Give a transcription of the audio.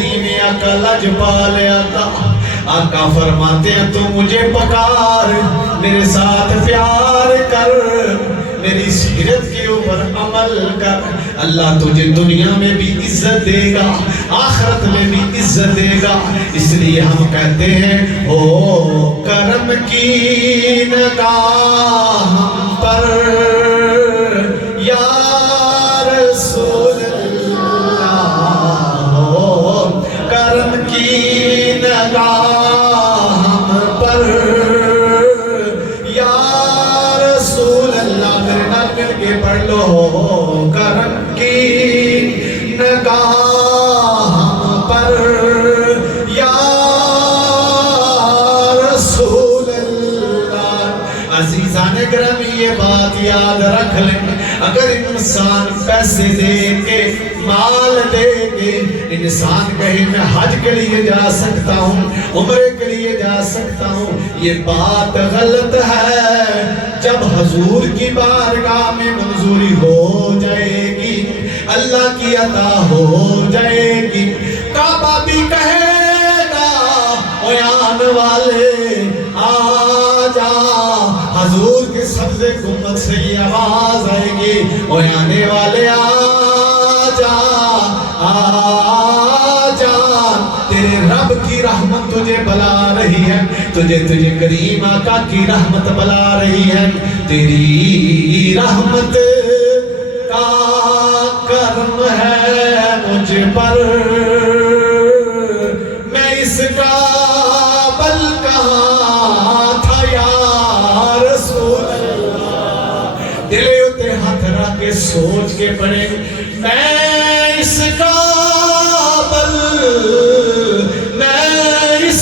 کریم آقا لجپال آقا آقا فرماتے ہیں تو مجھے پکار میرے ساتھ پیار کر میری سیرت کے اوپر عمل کر اللہ تجھے دنیا میں بھی عزت دے گا آخرت میں بھی عزت دے گا اس لیے ہم کہتے ہیں او کرم کی نگاہ ہم پر یا رسول اللہ او کرم کی نگاہ ہم پر یا رسول اللہ میرے نال مل کے پڑھ لو کرم کی نگاہ ہم پر یا رسول اللہ عزیزان گرامی یہ بات یاد رکھ لیں اگر انسان پیسے دے کے مال دے کے انسان کہے میں حج کے لیے جا سکتا ہوں عمرے کے لیے جا سکتا ہوں یہ بات غلط ہے جب حضور کی بارگاہ میں منظوری ہو جائے گی اللہ کی عطا ہو جائے گی کعبہ بھی کہے گا اے آنے والے آ جا حضور کے سبز گنبد سے یہ آواز آئے گی اے آنے والے آ جا تیرے رب کی رحمت تجھے بلا رہی ہے تجھے کریم آقا کی رحمت بلا رہی ہے تیری رحمت کا کرم ہے مجھ پر میں اس قابل کہاں تھا یا رسول اللہ دلے اتے ہاتھ رکھ کے سوچ کے پڑھیں میں